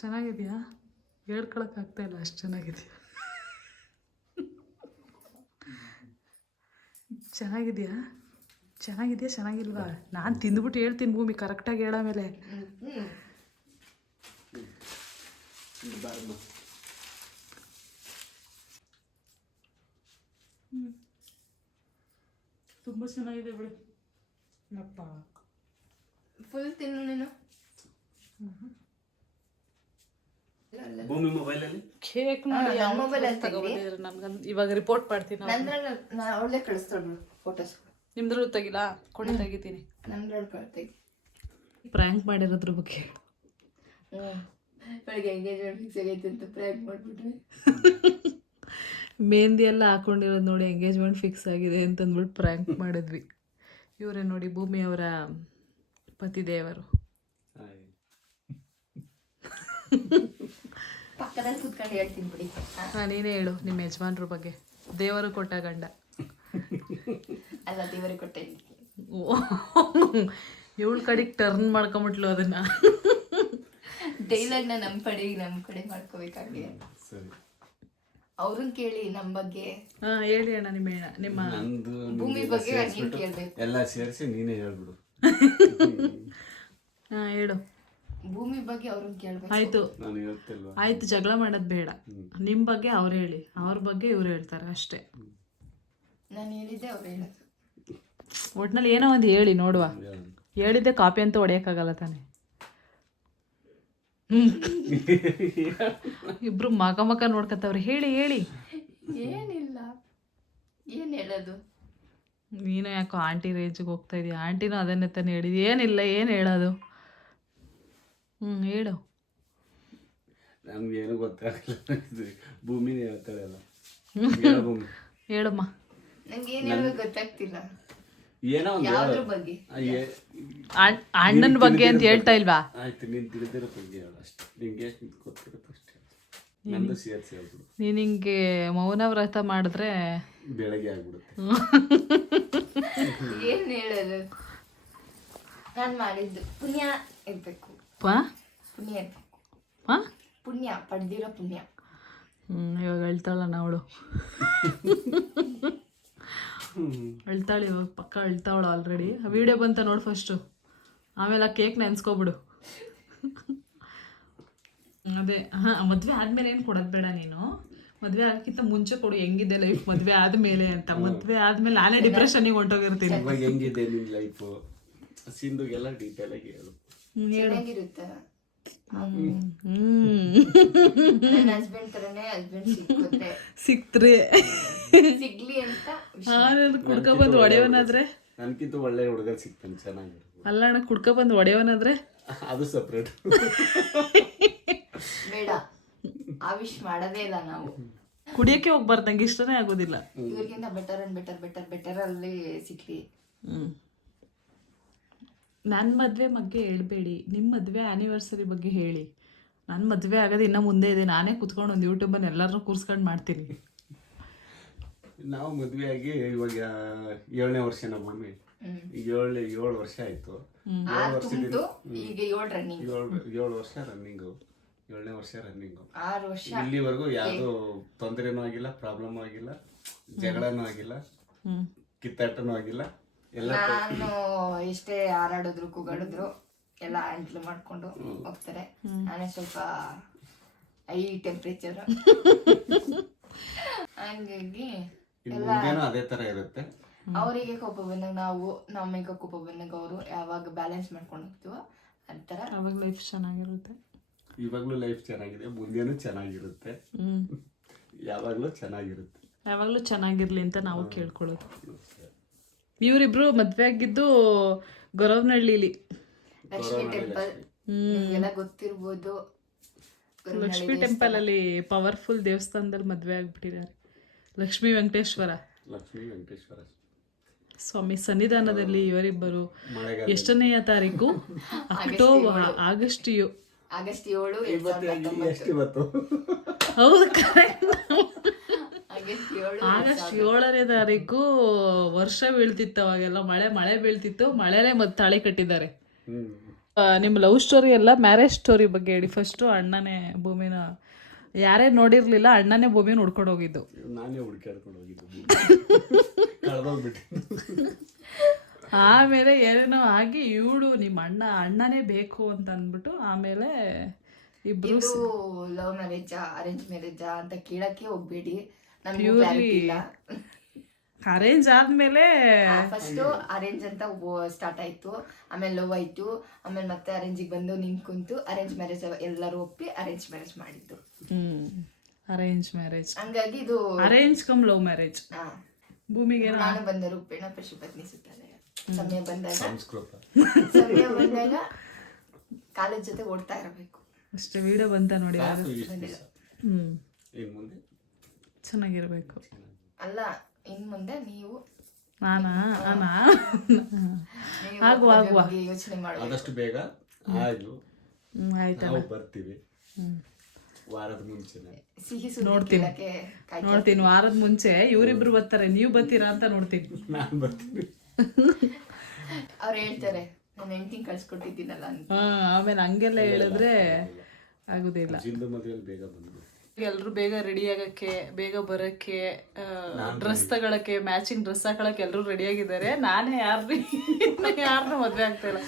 ಚೆನ್ನಾಗಿದೆಯಾ? ಹೇಳ್ಕೊಳಕ್ಕಾಗ್ತಾಯಿಲ್ಲ, ಅಷ್ಟು ಚೆನ್ನಾಗಿದೆಯಾ. ಚೆನ್ನಾಗಿಲ್ವಾ? ನಾನು ತಿಂದ್ಬಿಟ್ಟು ಹೇಳ್ತೀನಿ ಭೂಮಿ, ಕರೆಕ್ಟಾಗಿ ಹೇಳಾಮೇಲೆ. ತುಂಬ ಚೆನ್ನಾಗಿದೆ ಬಿಡು. ಅಪ್ಪ ಫುಲ್ ತಿನ್ನು ನೀನು. ಭೂಮಿ ಮೊಬೈಲಲ್ಲಿ ಕೇಕ್ ನೋಡಿ ನನ್ನ ಮೊಬೈಲ್ ಅಲ್ಲಿ ತಗೋಬಂದಿದ್ರು. ನನ್ಗಂತ ಇವಾಗ ರಿಪೋರ್ಟ್ ಮಾಡ್ತೀನಿ. ನಂದ್ರಲ್ಲಿ ಅವಳೇ ಕಳಿಸ್ತಾಳು ಫೋಟೋಸ್. ನಿಮ್ದ್ರಲ್ಲೂ ತೆಗಿಲ್ಲ, ಕೊಡಿ ತೆಗಿತೀನಿ. ನಂದ್ರಲ್ಲಿ ಕಳ್ತೆಗಿ. ಪ್ರ್ಯಾಂಕ್ ಮಾಡಿರೋದ್ರ ಬಗ್ಗೆ ಹೇಳು. ಬೆಳಗ್ಗೆ ಎಂಗೇಜ್ಮೆಂಟ್ ಫಿಕ್ಸ್ ಆಗೈತೆ ಅಂತ ಪ್ರ್ಯಾಂಕ್ ಮಾಡಿಬಿಟ್ವಿ. ಮೆಹಂದಿ ಎಲ್ಲ ಹಾಕೊಂಡಿರೋದು ನೋಡಿ ಎಂಗೇಜ್ಮೆಂಟ್ ಫಿಕ್ಸ್ ಆಗಿದೆ ಅಂತಂದ್ಬಿಟ್ಟು ಪ್ರ್ಯಾಂಕ್ ಮಾಡಿದ್ವಿ. ಇವರೇ ನೋಡಿ ಭೂಮಿ ಅವರ ಪತಿದೇವರು. ಪಕ್ಕದಲ್ಲಿ ಕೂತ್ಕೊಂಡು ಹೇಳ್ತೀನಿ ಬಿಡಿ. ನೀನೇ ಹೇಳು ನಿಮ್ಮ ಯಜಮಾನ್ರ ಬಗ್ಗೆ. ದೇವರು ಕೊಟ್ಟ ಗಂಡ ಅಲ್ಲ, ದೇವರಿಗೆ ಕೊಟ್ಟೆ. ಇವಳ ಕಡೆಗೆ ಟರ್ನ್ ಮಾಡ್ಕೊಂಬಿಟ್ಲು ಅದನ್ನ. ಡೈಲಾಗ್ನ ನಮ್ಮ ಕಡೆ ಮಾಡ್ಕೋಬೇಕಾಗಿ. ಸರಿ, ಅವ್ರನ್ನ ಕೇಳಿ ನಮ್ಮ ಬಗ್ಗೆ. ಹೇಳಿ ಅಣ್ಣ, ನಿಮ್ಮ ನಂದು ಭೂಮಿ ಬಗ್ಗೆ ನೀನ್ ಕೇಳ್ಬೇಕು. ಎಲ್ಲ ಸೇರಿಸಿ ನೀನೇ ಹೇಳ್ಬಿಡು. ಹೇಳು. ಭೂಮಿ ಬಗ್ಗೆ ಅವ್ರನ್ನ ಕೇಳ್ಬೇಕು. ಆಯ್ತು ನಾನು ಹೇಳ್ತಿಲ್ವಾ? ಆಯ್ತು, ಜಗಳ ಮಾಡೋದು ಬೇಡ. ನಿಮ್ಮ ಬಗ್ಗೆ ಅವ್ರು ಹೇಳಿ, ಅವ್ರ ಬಗ್ಗೆ ಇವ್ರು ಹೇಳ್ತಾರೆ ಅಷ್ಟೇ. ನಾನು ಹೇಳಿದ್ದೆ ಅವ್ರು ಹೇಳೋದು. ಒಟ್ನಲ್ಲಿ ಏನೋ ಒಂದು ಹೇಳಿ ನೋಡುವ. ಹೇಳಿದ್ದೆ ಕಾಪಿ ಅಂತ ಹೊಡೆಯೋಕ್ಕಾಗಲ್ಲ ತಾನೆ. ಇಬ್ರು ಮಕ ನೋಡ್ಕೊತವ್ರೆ. ಹೇಳಿ ಏನಿಲ್ಲ, ಏನ್ ಹೇಳೋದು? ನೀನು ಯಾಕೋ ಆಂಟಿ ರೇಂಜಿಗೆ ಹೋಗ್ತಾ ಇದೀಯ. ಆಂಟಿನೂ ಅದನ್ನೇ ತಾನೇ ಹೇಳಿದ್. ಏನಿಲ್ಲ, ಏನು ಹೇಳೋದು? ಹೇಳು. ನಮ್ಗೇನು ಗೊತ್ತಾಗಲ್ಲ, ಭೂಮಿನೇ ಹೇಳ್ತಾಳೆ ಅಲ್ಲ. ಭೂಮಿ ಹೇಳಮ್ಮ. ನಂಗೆ ಏನ್ ಹೇಳ್ಬೇಕು ಗೊತ್ತಾಗ್ತಿಲ್ಲ. ಏನೋ ಒಂದು ಯಾವ್ದ್ರ ಬಗ್ಗೆ? ಅಣ್ಣನ ಬಗ್ಗೆ ಅಂತ ಹೇಳ್ತಾ ಇಲ್ವಾ? ಆಯ್ತು, ನೀನು ತಿಳಿದಿರೋ ಬಗ್ಗೆ ಹೇಳು ಅಷ್ಟೇ. ನಿಂಗೆ ಗೊತ್ತಿರುತ್ತೆ ಅಷ್ಟೇ. ನಂದು ಸೇರಿಸಿ ಹೇಳ್ಬಿಡು. ನೀನು ಹಿಂಗೆ ಮೌನ ವ್ರತ ಮಾಡಿದ್ರೆ ಬೆಳಗ್ಗೆ ಆಗ್ಬಿಡುತ್ತೆ. ಏನ್ ಹೇಳೋದು? ನಾನ್ ಮಾಡಿದ್ದು ಪುಣ್ಯ ಇರ್ಬೇಕು. ಪುಣ್ಯ ಇರ್ಬೇಕು. ಪುಣ್ಯ ಪಡೆದಿರೋ ಪುಣ್ಯ. ಇವಾಗ ಹೇಳ್ತಾಳಣ್ಣ ಅವಳು. ಅಳ್ತಾಳೆ ಇವಾಗ, ಪಕ್ಕ ಅಳ್ತಾವಳು ಆಲ್ರೆಡಿ. ವಿಡಿಯೋ ಬಂತ ನೋಡಿ ಫಸ್ಟು, ಆಮೇಲೆ ಆ ಕೇಕ್ ನೆನ್ಸ್ಕೊಬಿಡು. ಅದೇ ಮದುವೆ ಆದಮೇಲೆ ಏನು ಕೊಡೋದು ಬೇಡ ನೀನು. ಮದುವೆ ಆಗೋಕ್ಕಿಂತ ಮುಂಚೆ ಕೊಡು, ಹೆಂಗಿದೆ ಲೈಫ್ ಮದುವೆ ಆದಮೇಲೆ ಅಂತ. ಮದುವೆ ಆದಮೇಲೆ ನಾನೇ ಡಿಪ್ರೆಷನ್ನಿಗೆ ಹೊಂಟೋಗಿರ್ತೀನಿ. ಇವಾಗ ಹೆಂಗಿದೆ ನಿನ್ನ ಲೈಫು? ಸಿಂಧುಗೆಲ್ಲ ಡೀಟೇಲ್ ಆಗಿ ಹೇಳು. ಚೆನ್ನಾಗಿರುತ್ತೆ. ನನ್ನ ಹಸ್ಬೆಂಡ್ ತರನೇ ಹಸ್ಬೆಂಡ್ ಸಿಕ್ತ್ರಿ ಸಿಗ್ಲಿ ಅಂತ. ಕುಡ್ಕೊಬಂದು ಒಡೆಯವನಾದ್ರೆ, ನನ್ಕಿಂತ ಒಳ್ಳೆ ಹುಡುಗರು ಸಿಗ್ತಾನೆ ಚೆನ್ನಾಗಿ. ಅಲ್ಲ ಅಣ್ಣ, ಕುಡ್ಕೊಬಂದು ಒಡೆಯವನಾದ್ರೆ ಅದು ಸಪ್ರೇಟ್. ಬೇಡ, ಆವಿಷ್ ಮಾಡೋದೇ ಇಲ್ಲ ನಾವು. ಕುಡಿಯೋಕ್ಕೆ ಹೋಗ್ಬಾರ್ದು, ನಂಗೆ ಇಷ್ಟನೇ ಆಗೋದಿಲ್ಲ. ಇವ್ರಿಗಿಂತ ಬೆಟರ್ ಅಲ್ಲಿ ಸಿಗ್ಲಿ. ನನ್ನ ಮದುವೆ ಬಗ್ಗೆ ಹೇಳ್ಬೇಡಿ, ನಿಮ್ಮ ಮದುವೆ ಆ್ಯನಿವರ್ಸರಿ ಬಗ್ಗೆ ಹೇಳಿ. ನನ್ನ ಮದುವೆ ಆಗೋದು ಇನ್ನೂ ಮುಂದೆ ಇದೆ. ನಾನೇ ಕುತ್ಕೊಂಡು ಒಂದು ಯೂಟ್ಯೂಬನ್ನು ಎಲ್ಲರನ್ನೂ ಕೂರಿಸ್ಕೊಂಡು ಮಾಡ್ತೀನಿ. ನಾವು ಮದುವೆ ಆಗಿ ಇವಾಗ 7ನೇ ವರ್ಷನ ಭೂಮಿ. ಈಗ 7 ವರ್ಷ ಆಯ್ತು. 7 ವರ್ಷದಿಂದ ಈಗ 7 ರನ್ನಿಂಗ್. 7 ವರ್ಷ ರನ್ನಿಂಗು. 7ನೇ ವರ್ಷ ರನ್ನಿಂಗು. 6 ವರ್ಷ ಇಲ್ಲಿವರೆಗೂ ಯಾವುದು ತೊಂದರೆನೂ ಆಗಿಲ್ಲ, ಪ್ರಾಬ್ಲಮ್ ಆಗಿಲ್ಲ, ಜಗಳನೂ ಆಗಿಲ್ಲ, ಕಿತ್ತಾಟನೂ ಆಗಿಲ್ಲ. ನಾನು ಎಷ್ಟೇ ಹಾರಾಡಿದ್ರು ಕೂಗಾಡಿದ್ರು ಎಲ್ಲ ಹ್ಯಾಂಡಲ್ ಮಾಡ್ಕೊಂಡು ಹೋಗ್ತಾರೆ. ನಾನೇ ಸ್ವಲ್ಪ ಹೈ ಟೆಂಪ್ರೇಚರ್, ಹಂಗಾಗಿ ಅದೇ ತರ ಇರುತ್ತೆ. ಅವರಿಗೆ ಕೋಪ ಬಂದಾಗ ನಾವು, ನಮಗೆ ಕೋಪ ಬಂದಾಗ ಅವರು ಯಾವಾಗ ಬ್ಯಾಲೆನ್ಸ್ ಮಾಡ್ಕೊಂಡು ಹೋಗ್ತೀವೋ ಆ ಥರ ಅವಾಗ ಲೈಫ್ ಚೆನ್ನಾಗಿರುತ್ತೆ. ಇವಾಗಲೂ ಲೈಫ್ ಚೆನ್ನಾಗಿದೆ, ಮುಂದೆನೂ ಚೆನ್ನಾಗಿರುತ್ತೆ. ಯಾವಾಗಲೂ ಚೆನ್ನಾಗಿರುತ್ತೆ. ಯಾವಾಗಲೂ ಚೆನ್ನಾಗಿರ್ಲಿ ಅಂತ ನಾವು ಕೇಳ್ಕೊಳ್ಳೋದು. ಇವರಿಬ್ರು ಮದುವೆ ಆಗಿದ್ದು ಗೊರವನಹಳ್ಳಿಲಿ, ಲಕ್ಷ್ಮಿ ಟೆಂಪಲ್. ನಿಮಗೆಲ್ಲ ಗೊತ್ತಿರ್ಬೋದು. ಲಕ್ಷ್ಮಿ ಟೆಂಪಲ್ ಅಲ್ಲಿ ಪವರ್ಫುಲ್ ದೇವಸ್ಥಾನದಲ್ಲಿ ಮದುವೆ ಆಗ್ಬಿಟ್ಟಿದ್ದಾರೆ. ಲಕ್ಷ್ಮೀ ವೆಂಕಟೇಶ್ವರ ಲಕ್ಷ್ಮೀ ವೆಂಕಟೇಶ್ವರ ಸ್ವಾಮಿ ಸನ್ನಿಧಾನದಲ್ಲಿ ಇವರಿಬ್ಬರು ಮಳೆಗಾಲ ಎಷ್ಟನೆಯ ತಾರೀಕು ಅಕ್ಟೋಬರ್ ಆಗಸ್ಟ್ ಆಗಸ್ಟ್ 7 ಎಷ್ಟು ಇವತ್ತು ಹೌದು ಕರೆಕ್ಟ್ ಆಗಸ್ಟ್ 7 ಆಗಸ್ಟ್ 7ನೇ ತಾರೀಕು ವರ್ಷ ಬೀಳ್ತಿತ್ತು ಅವಾಗೆಲ್ಲ ಮಳೆ ಬೀಳ್ತಿತ್ತು ಮಳೆನೇ ಮತ್ತೆ ತಾಳಿ ಕಟ್ಟಿದ್ದಾರೆ. ನಿಮ್ಮ ಲವ್ ಸ್ಟೋರಿ ಎಲ್ಲ ಮ್ಯಾರೇಜ್ ಸ್ಟೋರಿ ಬಗ್ಗೆ ಹೇಳಿ. ಫಸ್ಟು ಅಣ್ಣನೇ ಭೂಮಿನ ಯಾರೇ ನೋಡಿರ್ಲಿಲ್ಲ, ಅಣ್ಣನೇ ಭೂಮಿನ ಹುಡ್ಕೊಂಡು ಹೋಗಿದ್ದು. ನಾನೇ ಹುಡುಕಾಡ್ಕೊಂಡು ಹೋಗಿದ್ದು ಕಳೆದೋಗ್ಬಿಟ್ಟು. ಆಮೇಲೆ ಏನೇನೋ ಆಗಿ ಇವಳು ನಿಮ್ಮ ಅಣ್ಣನೇ ಬೇಕು ಅಂತ ಅಂದ್ಬಿಟ್ಟು ಆಮೇಲೆ ಇಬ್ರು ಇದು ಲವ್ ಮ್ಯಾರೇಜಾ ಅರೇಂಜ್ ಮ್ಯಾರೇಜಾ ಅಂತ ಕೇಳಕ್ಕೆ ಹೋಗ್ಬೇಡಿ, ನಮ್ಗೆ ಕ್ಲಾರಿಟಿ ಇಲ್ಲ. ಅರೇಂಜ್ ಆದ್ಮೇಲೆ ಫಸ್ಟ್ ಅರೇಂಜ್ ಅಂತ ಸ್ಟಾರ್ಟ್ ಆಯ್ತು, ಆಮೇಲೆ ಲವ್ ಆಯ್ತು, ಆಮೇಲೆ ಮತ್ತೆ ಅರೇಂಜಿಗೆ ಬಂದು ನಿಂತ್ಕೊಂತು ಅರೇಂಜ್ ಮ್ಯಾರೇಜ್ ಎಲ್ಲರೂ ಒಪ್ಪಿ ಅರೇಂಜ್ ಮ್ಯಾರೇಜ್ ಮಾಡಿದ್ದು. ಅರೇಂಜ್ ಮ್ಯಾರೇಜ್ ಹಂಗಾಗಿ ಇದು ಅರೇಂಜ್ ಕಮ್ ಲವ್ ಮ್ಯಾರೇಜ್. ಭೂಮಿಗೆ ನಾನು ಬಂದ ರೂಪೇಣ ಪಶುಪತ್ನಿ ಸುತ್ತಾನೆ. ಸಮಯ ಬಂದಾಗ ಸಂಸ್ಕೃತ ಕಾಲೇಜ್ ಜೊತೆ ಓಡ್ತಾ ಇರಬೇಕು ಅಷ್ಟೇ. ವಿಡಿಯೋ ಬಂತ ನೋಡಿ. ಇನ್ನು ಮುಂದೆ ಚೆನ್ನಾಗಿರ್ಬೇಕು. ಅಲ್ಲ, ಇನ್ ಮುಂದೆ ನೀವು ಆಗುವ ಯೋಚನೆ ಮಾಡಿ ಆದಷ್ಟು ಬೇಗ ಆಗ್ಲು ಆಯ್ತಲ್ಲ. ನಾವು ಬರ್ತೀವಿ ವಾರದ ಮುಂಚೆನೆ. ಸಿಹಿ ಸುದ್ದಿ ನೋಡ್ತೀನಿ ಕೇಳಕ್ಕೆ ನೋಡ್ತೀನಿ ವಾರದ ಮುಂಚೆ ಇವರಿಬ್ರು ಬರ್ತಾರೆ, ನೀವು ಬರ್ತೀರಾ ಅಂತ ನೋಡ್ತೀನಿ. ನಾನು ಬರ್ತೀನಿ. ಅವ್ರು ಹೇಳ್ತಾರೆ ನಾನು ಹೆಂಡ್ತಿಂಗ್ ಕಳ್ಸ್ಕೊಟ್ಟಿದ್ದೀನಲ್ಲ ಅಂತ. ಆಮೇಲೆ ಹಂಗೆಲ್ಲ ಹೇಳಿದ್ರೆ ಆಗುದಿಲ್ಲ. ಜಿಂದು ಮದುವೆಯಲ್ಲಿ ಬೇಗ ಬಂದು ಎಲ್ರು ಬೇಗ ರೆಡಿ ಆಗಕ್ಕೆ, ಬೇಗ ಬರಕ್ಕೆ, ಡ್ರೆಸ್ ತಗೊಳಕ್ಕೆ, ಮ್ಯಾಚಿಂಗ್ ಡ್ರೆಸ್ ಹಾಕೊಳಕ್ಕೆ ಎಲ್ರು ರೆಡಿ ಆಗಿದ್ದಾರೆ. ನಾನೇ ಯಾರನ್ನೂ ಮದ್ವೆ ಆಗ್ತಾ ಇಲ್ಲ.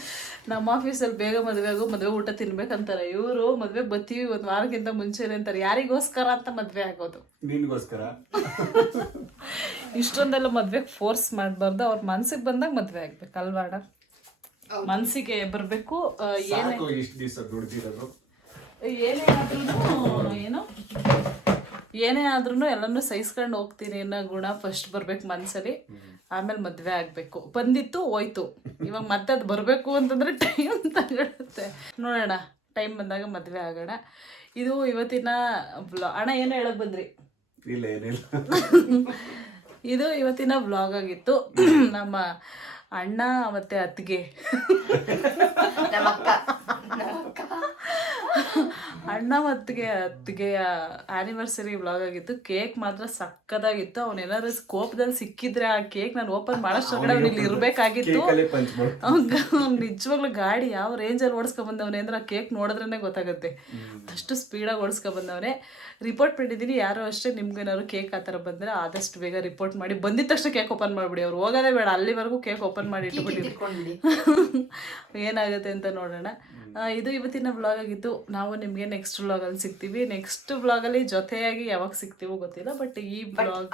ನಮ್ಮ ಆಫೀಸಲ್ಲಿ ಬೇಗ ಮದುವೆ ಊಟ ತಿನ್ಬೇಕಂತಾರೆ. ಇವರು ಮದ್ವೆ ಬರ್ತೀವಿ ಒಂದ್ ವಾರಕ್ಕಿಂತ ಮುಂಚೆನೆ ಅಂತಾರೆ. ಯಾರಿಗೋಸ್ಕರ ಅಂತ ಮದ್ವೆ ಆಗೋದು? ನಿನ್ಗೋಸ್ಕರ. ಇಷ್ಟೊಂದೆಲ್ಲ ಮದ್ವೆಗೆ ಫೋರ್ಸ್ ಮಾಡಬಾರ್ದು. ಅವ್ರ ಮನ್ಸಿಗೆ ಬಂದಾಗ ಮದ್ವೆ ಆಗ್ಬೇಕು ಅಲ್ವಾಡ? ಮನ್ಸಿಗೆ ಬರ್ಬೇಕು. ಸಾಕು ಇಷ್ಟು ದಿವಸ ದುಡ್ದಿರೋದು. ಏನೇ ಆದ್ರೂ ಎಲ್ಲನೂ ಸಹಿಸ್ಕೊಂಡು ಹೋಗ್ತೀನಿ ಅನ್ನೋ ಗುಣ ಫಸ್ಟ್ ಬರ್ಬೇಕು ಮನ್ಸಲ್ಲಿ. ಆಮೇಲೆ ಮದ್ವೆ ಆಗ್ಬೇಕು. ಬಂದಿತ್ತು ಹೋಯ್ತು. ಇವಾಗ ಮತ್ತೆ ಅದು ಬರ್ಬೇಕು ಅಂತಂದ್ರೆ ಟೈಮ್ ತಗೊಳುತ್ತೆ. ನೋಡೋಣ, ಟೈಮ್ ಬಂದಾಗ ಮದ್ವೆ ಆಗೋಣ. ಇದು ಇವತ್ತಿನ ಅಣ್ಣ ಏನೋ ಹೇಳಕ್ ಬಂದ್ರಿ? ಇಲ್ಲ ಏನಿಲ್ಲ. ಇದು ಇವತ್ತಿನ ವ್ಲಾಗ್ ಆಗಿತ್ತು. ನಮ್ಮ ಅಣ್ಣ ಮತ್ತೆ ಅತ್ತಿಗೆ, ನಮ್ಮ ಅಕ್ಕ ಅಣ್ಣ ಅತ್ತಿಗೆಯ ಆನಿವರ್ಸರಿ ವ್ಲಾಗ್ ಆಗಿತ್ತು. ಕೇಕ್ ಮಾತ್ರ ಸಕ್ಕದಾಗಿತ್ತು. ಅವನೇನಾದ್ರು ಸ್ಕೋಪ್ದಲ್ಲಿ ಸಿಕ್ಕಿದ್ರೆ ಆ ಕೇಕ್ ನಾನು ಓಪನ್ ಮಾಡೋಷ್ಟೊಳಗಡೆ ಅವ್ನು ಇಲ್ಲಿ ಇರಬೇಕಾಗಿತ್ತು. ನಿಜವಾಗ್ಲೂ ಗಾಡಿ ಯಾವ ರೇಂಜಲ್ಲಿ ಓಡಿಸ್ಕೊಂಬಂದವನೇ ಅಂದ್ರೆ ಆ ಕೇಕ್ ನೋಡಿದ್ರೇ ಗೊತ್ತಾಗುತ್ತೆ. ಅಷ್ಟು ಸ್ಪೀಡಾಗಿ ಓಡಿಸ್ಕೊಂಬಂದವನೇ. ರಿಪೋರ್ಟ್ ಮಾಡಿದ್ದೀನಿ. ಯಾರೋ ಅಷ್ಟೇ ನಿಮ್ಗೇನಾದ್ರು ಕೇಕ್ ಆ ಥರ ಬಂದರೆ ಆದಷ್ಟು ಬೇಗ ರಿಪೋರ್ಟ್ ಮಾಡಿ. ಬಂದಿದ್ದ ತಕ್ಷಣ ಕೇಕ್ ಓಪನ್ ಮಾಡಿಬಿಡಿ. ಅವ್ರು ಹೋಗೋದೇ ಬೇಡ, ಅಲ್ಲಿವರೆಗೂ ಕೇಕ್ ಓಪನ್ ಮಾಡಿ ಇಟ್ಬಿಡಿ. ಏನಾಗುತ್ತೆ ಅಂತ ನೋಡೋಣ. ಇದು ಇವತ್ತಿನ ವ್ಲಾಗ್ ಆಗಿತ್ತು. ನಾವು ನಿಮಗೆ ನೆಕ್ಸ್ಟ್ ವ್ಲಾಗಲ್ಲಿ ಸಿಗ್ತೀವಿ. ನೆಕ್ಸ್ಟ್ ವ್ಲಾಗಲ್ಲಿ ಜೊತೆಯಾಗಿ ಯಾವಾಗ ಸಿಗ್ತೀವೋ ಗೊತ್ತಿಲ್ಲ. ಬಟ್ ಈ ವ್ಲಾಗ್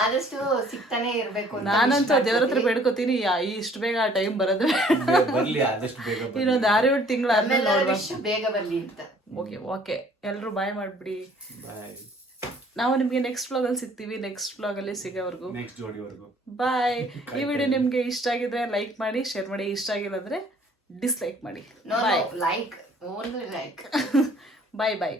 ಆದಷ್ಟು ಸಿಗ್ತಾನೆ ಇರ್ಬೇಕು. ನಾನಂತೂ ದೇವ್ರ ಹತ್ರ ಬೇಡ್ಕೋತೀನಿ ಇಷ್ಟು ಬೇಗ ಆ ಟೈಮ್ ಬರೋದು. ಇನ್ನೊಂದು 6-7 ತಿಂಗಳು ಆದ್ಮೇಲೆ ಬೇಗ ಬರ್ಲಿ ಅಂತ. ಓಕೆ ಎಲ್ರು ಬಾಯ್ ಮಾಡ್ಬಿಡಿ. ನಾವು ನಿಮಗೆ ನೆಕ್ಸ್ಟ್ ವ್ಲಾಗಲ್ಲಿ ಸಿಗ್ತೀವಿ. ನೆಕ್ಸ್ಟ್ ವ್ಲಾಗಲ್ಲಿ ಸಿಗೋವರೆಗೂ ಬಾಯ್. ಈ ವಿಡಿಯೋ ನಿಮ್ಗೆ ಇಷ್ಟ ಆಗಿದ್ರೆ ಲೈಕ್ ಮಾಡಿ, ಶೇರ್ ಮಾಡಿ. ಇಷ್ಟ ಆಗಿಲ್ಲ ಅಂದ್ರೆ ಡಿಸ್ಲೈಕ್ ಮಾಡಿ. Like only like. ಬಾಯ್ ಬಾಯ್.